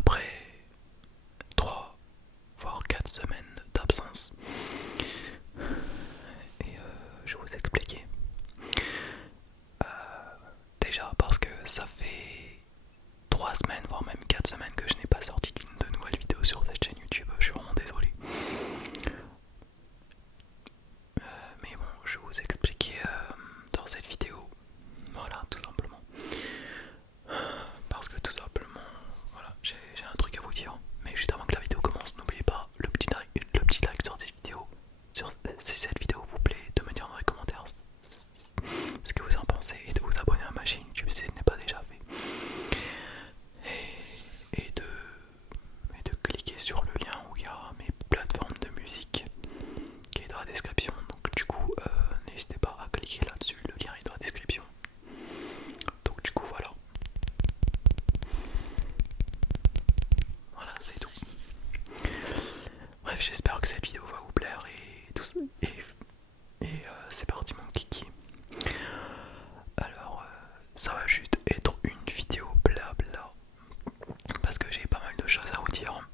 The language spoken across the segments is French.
après 3 voire 4 semaines d'absence. Et je vais vous expliquer. Déjà parce que ça fait 3 semaines, voire même 4 semaines que je n'ai pas sorti de nouvelles vidéos sur cette chaîne YouTube. Je suis vraiment désolé. Mais bon, je vais vous expliquer dans cette vidéo. Voilà, tout simplement. Parce que tout simplement, voilà, j'ai un truc à vous dire. Mais juste avant que la vidéo commence, n'oubliez pas le petit like sur cette vidéo. Si cette vidéo vous plaît, de me dire dans les commentaires ce que vous en pensez et de vous abonner à ma chaîne YouTube si ce n'est pas déjà fait. Et de cliquer sur le lien où il y a mes plateformes de musique qui est dans la description. Donc du coup, n'hésitez pas à cliquer là-dessus, le lien est dans la description. Donc du coup voilà. Voilà, c'est tout. Bref, j'espère que cette vidéo va vous plaire et tout ça. C'est parti mon kiki. Alors, ça va juste être une vidéo blabla parce que j'ai pas mal de choses à vous dire.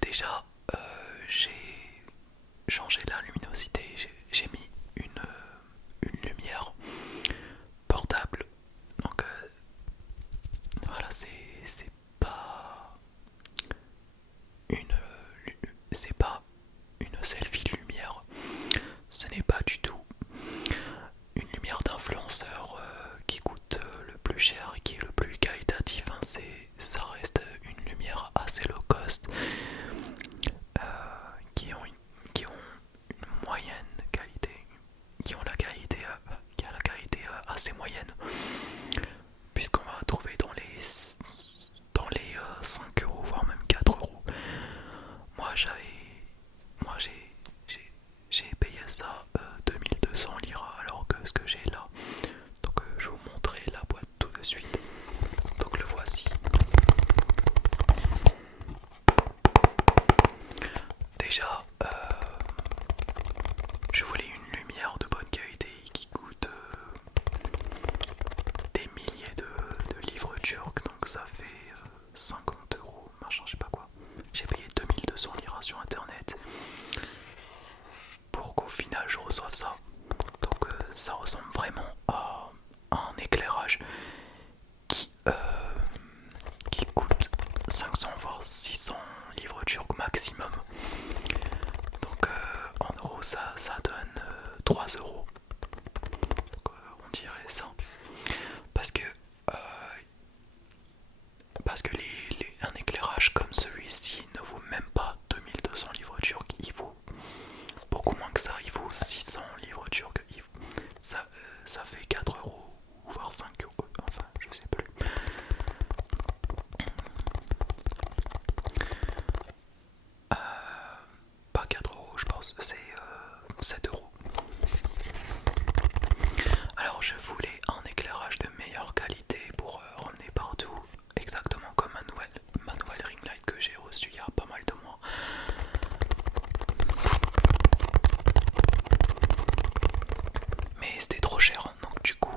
Déjà, j'ai changé la luminosité, j'ai mis une lumière portable. Donc, voilà, c'est pas une, c'est pas une selfie lumière. Ce n'est pas du tout une lumière d'influenceur qui coûte le plus cher et qui est le plus qualitatif, hein. Ça reste une lumière assez low cost euh, qui ont une moyenne qualité, qui ont la qualité, qui a la qualité assez moyenne, puisqu'on va trouver dans les 5 euros voire même 4 euros. Moi j'ai payé ça 2200 lira alors que ce que j'ai là. Donc je vais vous montrer la boîte tout de suite. Donc le voici. Déjà je voulais une lumière de bonne qualité qui coûte des milliers de livres turcs. Donc ça fait 50 euros, machin je sais pas quoi. J'ai payé 2200 lira sur internet pour qu'au final je reçoive ça. Donc ça ressemble vraiment à un éclairage qui coûte 500 voire 600 livres turcs maximum. Donc en euros ça donne 3 euros. Donc on dirait ça. Parce que un éclairage comme celui-ci ne vaut même pas 2200 livres turcs, il vaut beaucoup moins que ça, il vaut 600 livres turcs. Ça fait 4 euros, voire 5 euros, enfin je sais plus. Pas 4 euros, je pense, c'est 7 euros. Alors je voulais un éclairage de meilleure qualité pour ramener partout, exactement comme ma nouvelle ring light que j'ai reçue il y a pas mal de mois. Mais c'était trop cher, hein. Donc du coup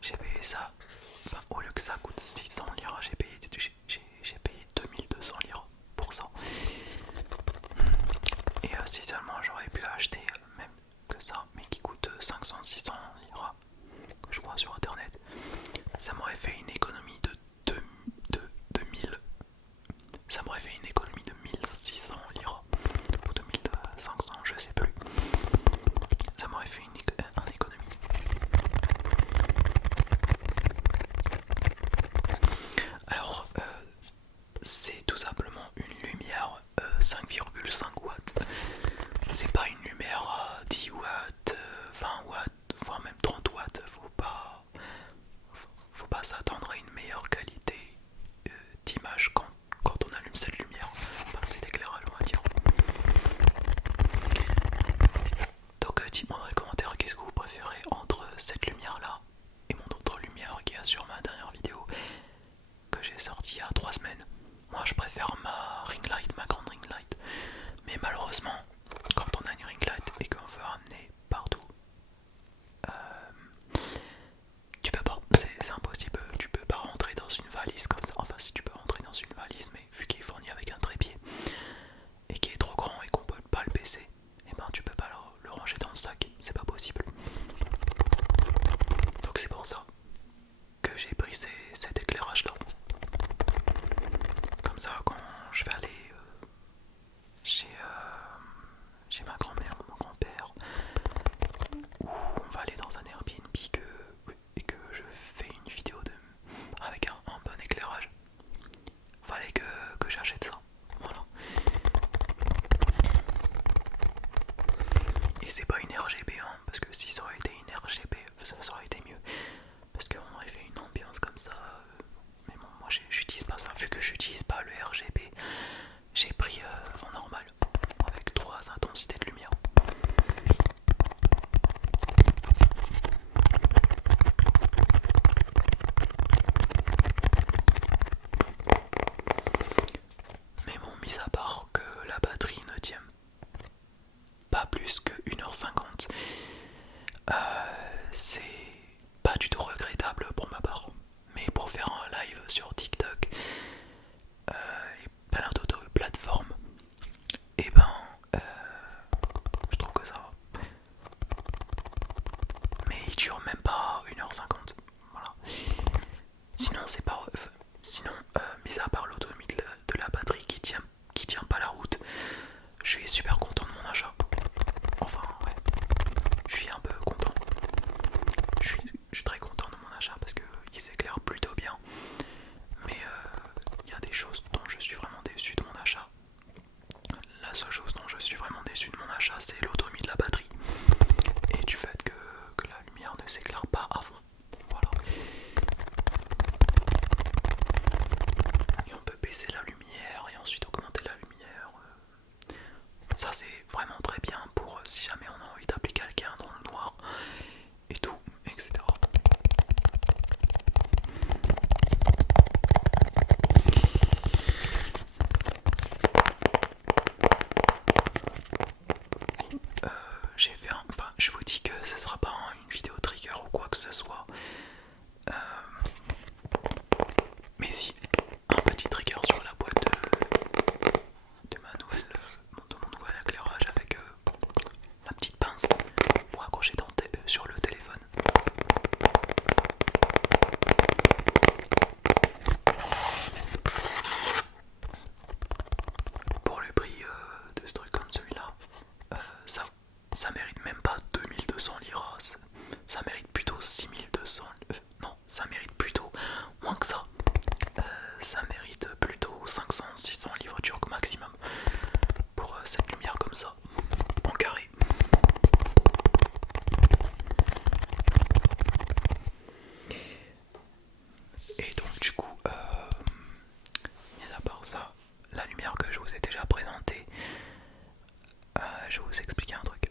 j'ai payé ça, enfin au lieu que ça coûte 600 liras, j'ai payé 2200 liras pour ça. Et si seulement j'aurais pu acheter même que ça, mais qui coûte 500-600 liras, que je crois sur internet, ça m'aurait fait une économie de 1000. Ça m'aurait fait une économie de 1600 liras ou 2500, je sais plus. Ça m'aurait fait une économie. Alors c'est tout simplement une lumière 5,5 watts. C'est pas une lumière à 10 watts, 20 watts, voire même 30 watts. Faut pas s'attendre à une meilleure qualité d'image quand on allume cette lumière. Enfin cet éclairage on va dire. Donc dites-moi dans les commentaires qu'est-ce que vous préférez entre cette lumière là et mon autre lumière qui est sur ma dernière vidéo que j'ai sortie il y a 3 semaines. Moi je préfère ma ring light, ma grande ring light. Mais malheureusement, quand on a une ring light et qu'on veut ramener partout, tu peux pas, c'est impossible, tu peux pas rentrer dans une valise comme alors sinon, mis à part l'autonomie de la batterie qui tient pas la route, je suis super content de mon achat. Enfin, ouais, je suis un peu content. Je suis très content de mon achat parce qu'il s'éclaire plutôt bien. Mais il y a des choses dont je suis vraiment déçu de mon achat. La seule chose dont je suis vraiment déçu de mon achat, c'est l'autonomie de la batterie et du fait que la lumière ne s'éclaire pas à fond. Voilà. Et on peut baisser la lumière et ensuite augmenter la lumière. Ça c'est vraiment très bien pour si jamais on a envie d'appeler quelqu'un dans le noir et tout, etc. J'ai fait un... Enfin, je vous dis que ce sera pas une vidéo trigger ou quoi que ce soit. Mais si, un petit trigger sur la boîte de mon nouvel éclairage avec la petite pince pour accrocher sur le téléphone. Pour le prix de ce truc comme celui-là, ça mérite même pas 2200 liras, ça mérite plutôt 6200, non, ça mérite plutôt moins que ça. Ça mérite plutôt 500-600 livres turcs maximum pour cette lumière comme ça, en carré. Et donc du coup, mis à part ça, la lumière que je vous ai déjà présentée, je vais vous expliquer un truc.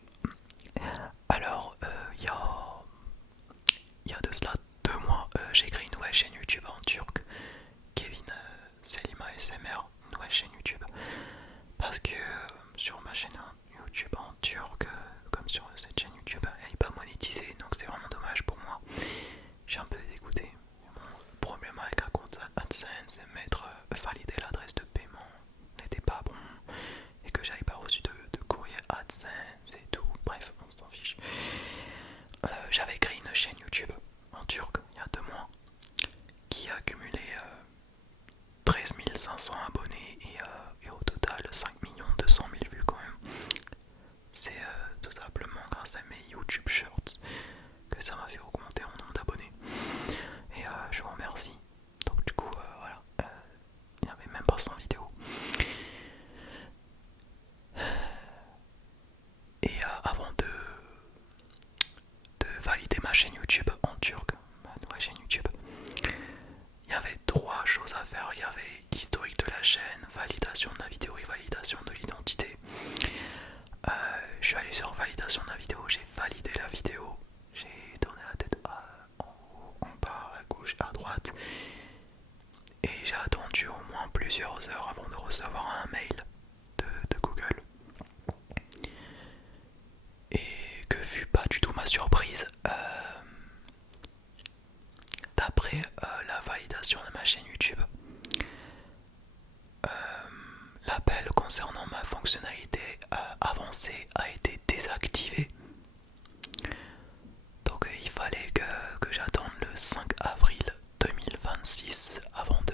Alors, il y a de cela 2 mois, j'ai créé une nouvelle chaîne YouTube en turc, Kevin Selima SMR, une nouvelle chaîne YouTube. Parce que sur ma chaîne YouTube en turc, comme sur cette chaîne YouTube, elle n'est pas monétisée, donc c'est vraiment dommage pour moi. J'ai un peu dégoûté. Mon problème avec un compte AdSense et valider l'adresse de paiement n'était pas bon et que j'avais pas reçu de courrier AdSense et tout. Bref, on s'en fiche. J'avais créé une chaîne YouTube en turc il y a 2 mois qui a cumulé 13 500 abonnés et au total 5 200 000 vues quand même. C'est tout simplement grâce à mes YouTube Shorts que ça m'a fait augmenter en nombre d'abonnés. Et je vous remercie. Donc du coup voilà, il n'y avait même pas 100 vidéos. Et avant de valider ma chaîne YouTube en turc, ma nouvelle chaîne YouTube, il y avait 3 choses à faire. Il y avait l'historique de la chaîne, validation de la vidéo et validation de l'identité. Je suis allé sur validation de la vidéo, j'ai validé la vidéo, j'ai tourné la tête en haut, en bas, à gauche, à droite. Et j'ai attendu au moins plusieurs heures avant de recevoir un mail de Google. Et que fut pas du tout ma surprise, d'après la validation de ma chaîne YouTube, l'appel concernant ma fonctionnalité avancée a été désactivé. Donc il fallait que j'attende le 5 avril 2026 avant de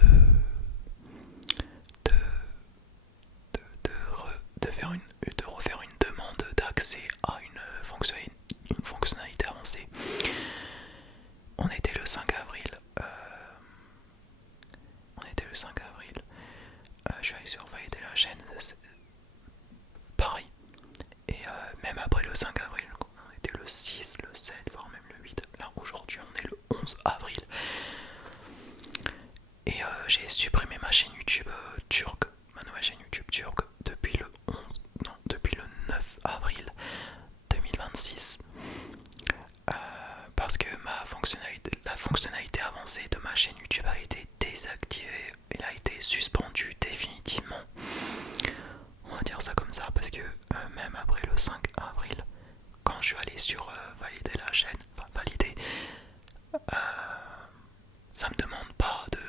refaire une demande d'accès à une fonctionnalité avancée. On était le 5 avril. Je suis allé sur valider la chaîne. Pareil. Et même après le 5 avril, on était le 6, le 7, voire même le 8. Là aujourd'hui on est le 11 avril. Et j'ai supprimé ma chaîne YouTube turque, ma nouvelle chaîne YouTube turque, depuis depuis le 9 avril 2026. Parce que la fonctionnalité avancée de ma chaîne YouTube a été désactivée. Elle a été suspendue définitivement. On va dire ça comme ça parce que même après le 5 avril, quand je suis allé sur valider la chaîne, enfin valider, ça me demande pas de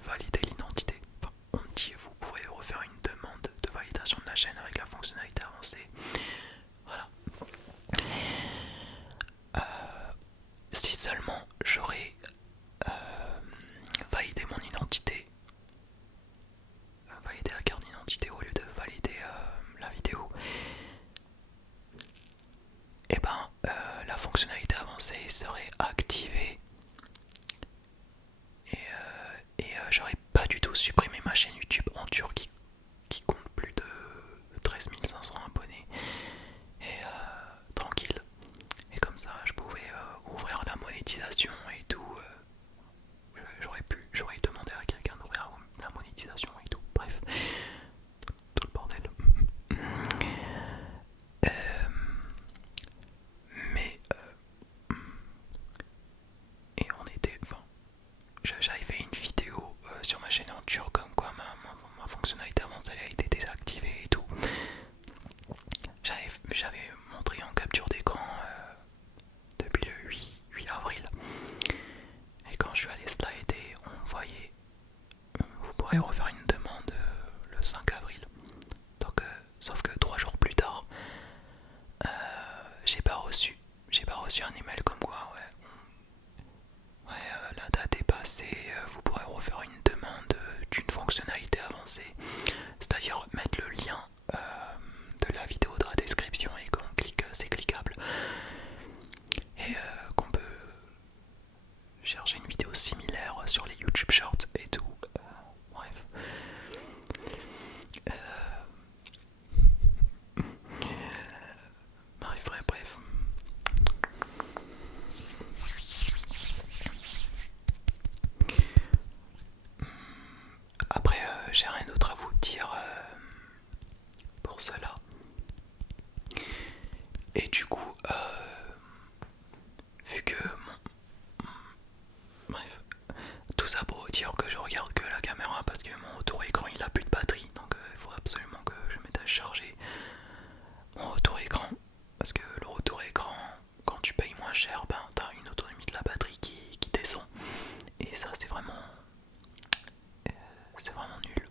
valider l'identité. Enfin, on me dit vous pouvez refaire une demande de validation de la chaîne avec la fonctionnalité avancée. Voilà. Si seulement j'aurais validé bientôt supprimer ma chaîne YouTube en Turquie qui compte plus de 13 500 abonnés. Et tranquille. Et comme ça, je pouvais ouvrir la monétisation et tout. J'aurais demandé à quelqu'un d'ouvrir la monétisation et tout. Bref, tout le bordel. Euh, mais et on était, enfin, j'avais fait une vidéo sur ma chaîne en turc comme quoi ma fonctionnalité avancée elle a été désactivée et tout. J'avais montré en capture d'écran depuis le 8 avril. Et quand je suis allé slider, on voyait vous pourrez refaire une demande le 5 avril. Donc, sauf que 3 jours plus tard, j'ai pas reçu un email comme quoi la date est passée, vous pourrez refaire une demande d'une fonctionnalité avancée, c'est-à-dire mettre le lien de la vidéo dans la description et qu'on clique, c'est cliquable, et qu'on peut chercher une vidéo similaire sur les YouTube Shorts et tout. Bref. Bref. Après, j'ai rien d'autre à vous dire pour cela. Et du coup, vu que bref, tout ça pour dire que je regarde que la caméra parce que mon auto-écran il a plus de batterie, donc il faut absolument que je mette à charger mon auto-écran. Parce que le retour-écran, quand tu payes moins cher, ben t'as une autonomie de la batterie qui descend. Et ça c'est vraiment nul.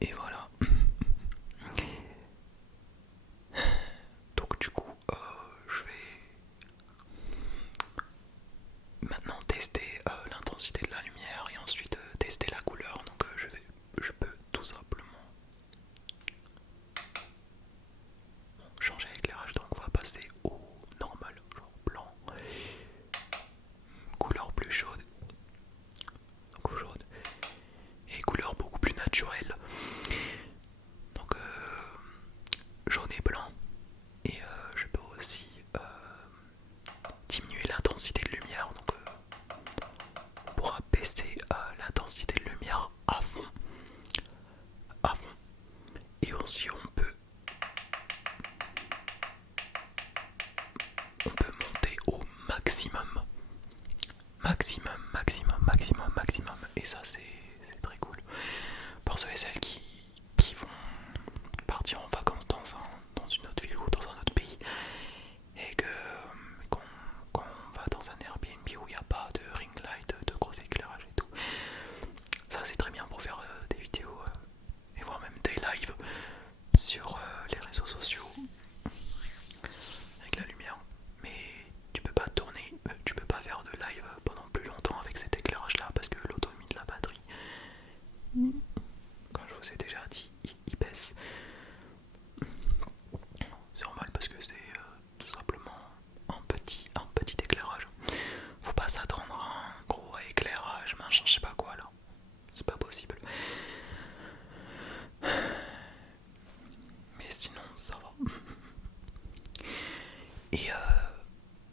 Et voilà. Donc du coup, je vais maintenant tester l'intensité de la lumière et ensuite tester la couleur. Donc je peux tout simplement changer l'éclairage. Donc on va passer au normal, genre blanc, couleur plus chaude, donc chaude, et couleur beaucoup plus naturelle. Donc jaune et blanc. Et je peux aussi diminuer l'intensité de lumière. Donc on pourra baisser l'intensité de lumière à fond. Et aussi on peut monter au maximum. Maximum. Et ça c'est très cool. Pour ceux et celles qui vont partir en vacances dans une autre ville ou dans un autre pays et qu'on va dans un Airbnb où il n'y a pas de ring light, de gros éclairage et tout. Ça c'est très bien pour faire des vidéos et voire même des lives sur les réseaux sociaux avec la lumière. Mais tu peux pas faire de live pendant plus longtemps avec cet éclairage là parce que l'autonomie de la batterie, comme je vous ai déjà dit, il baisse. C'est normal parce que c'est tout simplement un petit éclairage. Faut pas s'attendre à un gros éclairage, machin, je sais pas quoi là. C'est pas possible. Mais sinon ça va. Et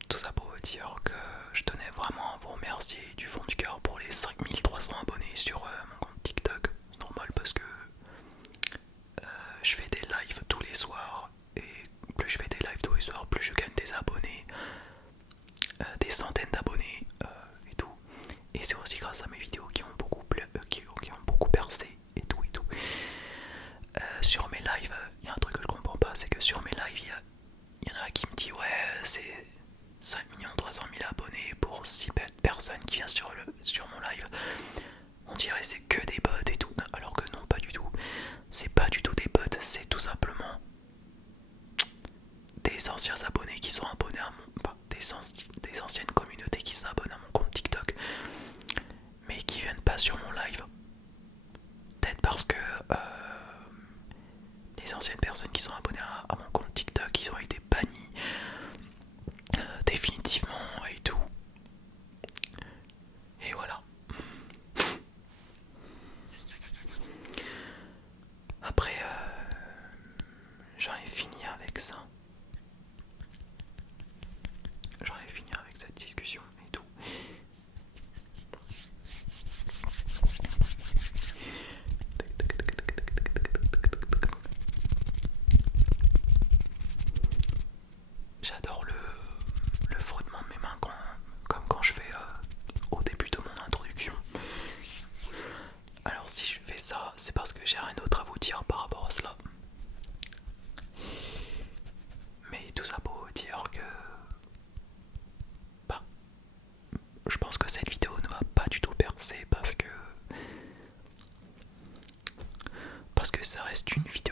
tout ça pour vous dire que je tenais vraiment à vous remercier du fond du cœur pour les 5300 abonnés sur mon compte TikTok. Normal parce que je fais des lives tous les soirs. Et plus je fais des lives tous les soirs, plus je gagne des abonnés. Des centaines d'abonnés et tout. Et c'est aussi grâce à mes vidéos qui ont beaucoup percé et tout. Sur mes lives, il y a un truc que je comprends pas, c'est que sur mes lives, il y en a qui me disent ouais c'est 5 300 000 abonnés pour 6 personnes qui viennent sur mon live. On dirait c'est que des bots et tout, alors que non, pas du tout. C'est pas du tout des bots, c'est tout simplement des anciens abonnés qui sont abonnés à mon... Enfin, des anciennes communautés qui s'abonnent à mon compte TikTok, mais qui viennent pas sur mon live. Peut-être parce que les anciennes personnes qui sont abonnées à mon compte TikTok, ils ont été bannis définitivement et tout. Et voilà. Après, j'en ai fini avec ça. J'en ai fini avec cette discussion et tout. J'adore le frottement de mes mains comme quand je fais au début de mon introduction. Alors si je fais ça, c'est parce que j'ai rien d'autre à vous dire par rapport à cela. Mais tout ça pour vous dire que bah, je pense que cette vidéo ne va pas du tout percer parce que ça reste une vidéo